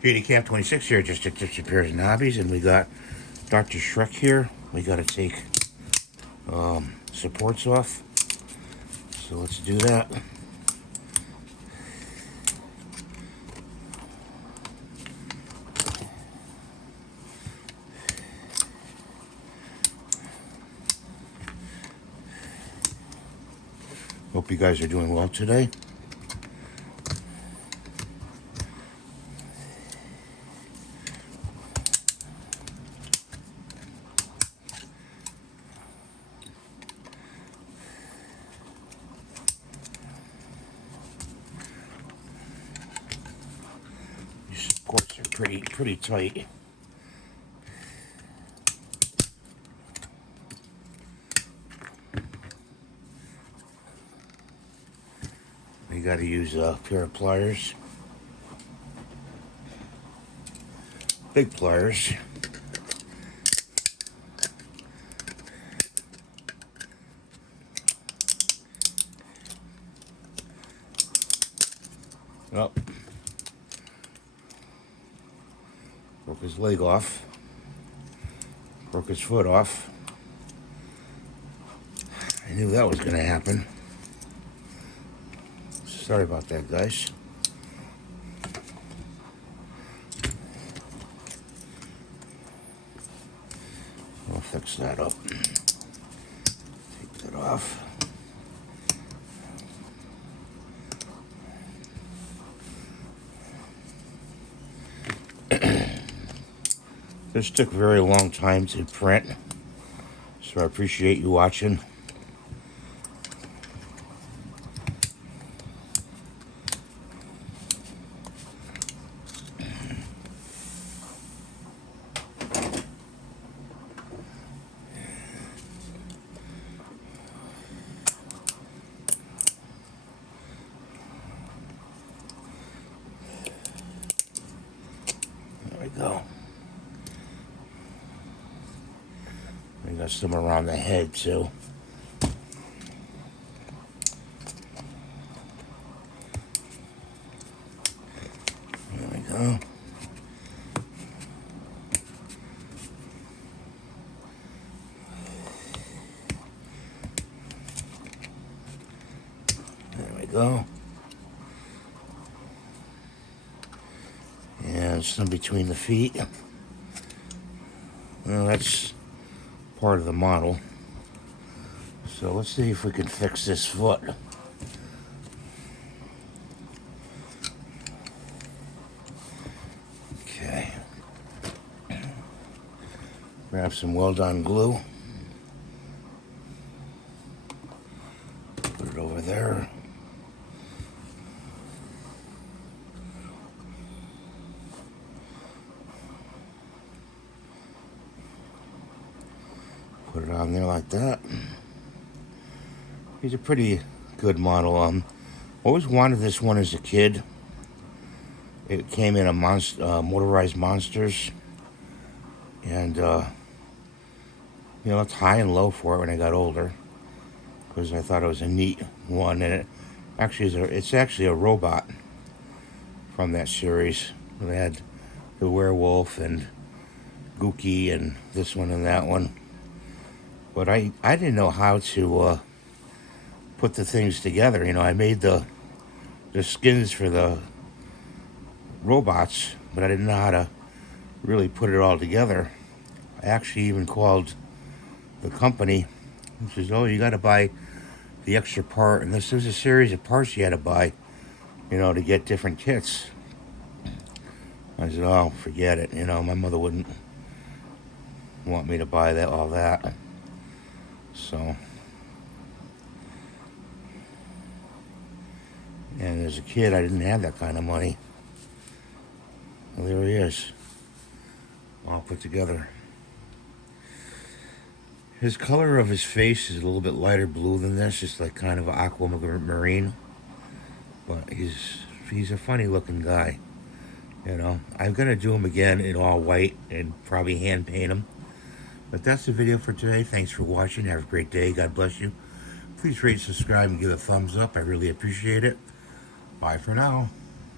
Beauty Camp 26 here, just took tips, repairs, and hobbies, and we got Dr. Shriek here. We got to take supports off, so let's do that. Hope you guys are doing well today. These supports are pretty tight. You got to use a pair of pliers, big pliers. Oh, broke his leg off, broke his foot off. I knew that was going to happen. Sorry about that, guys. I'll fix that up. Take that off. This took a very long time to print, so I appreciate you watching. There we go. We got some around the head too. There we go. There we go. And some between the feet. Well, that's part of the model. So let's see if we can fix this foot. Okay. Grab some well-done glue. Put it over there. Put it on there like that. He's a pretty good model. Always wanted this one as a kid. It came in a Motorized Monsters, and it's high and low for it when I got older, because I thought it was a neat one, and it's actually a robot from that series. They had the werewolf and Gookie and this one and that one. But I didn't know how to put the things together. I made the skins for the robots, but I didn't know how to really put it all together. I actually even called the company and says, "Oh, you got to buy the extra part." And this was a series of parts you had to buy, to get different kits. I said, "Oh, forget it." My mother wouldn't want me to buy all that. So, and as a kid, I didn't have that kind of money. Well, there he is, all put together. His color of his face is a little bit lighter blue than this, just like kind of aquamarine. But he's a funny looking guy. I'm gonna do him again in all white and probably hand paint him. But that's the video for today. Thanks for watching. Have a great day. God bless you. Please rate, subscribe, and give a thumbs up. I really appreciate it. Bye for now.